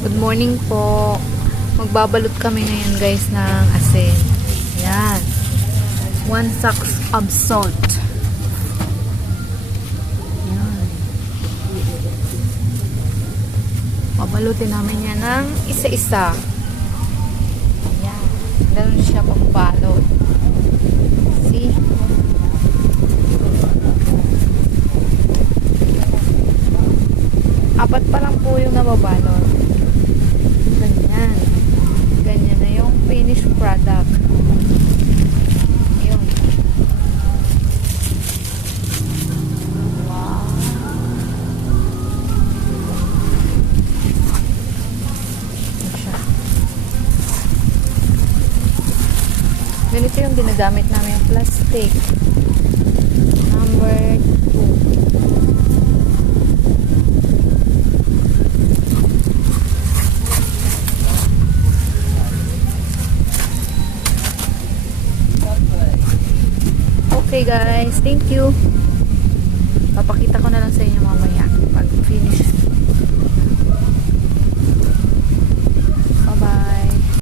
Good morning po. Magbabalot kami ngayon guys ng asin. Yan. 1 sacks of salt. Yan. Babalutin namin yan ng isa-isa. Yan. Ganun siya pagbalot. See? Apat pa lang po yung nababalot. Ganyan. Ganyan na yung finished product. Yun. Wow. Ganito yung ginagamit namin yung plastic. Number 2. Okay guys, thank you. Papakita ko na lang sa inyo mamaya pag finish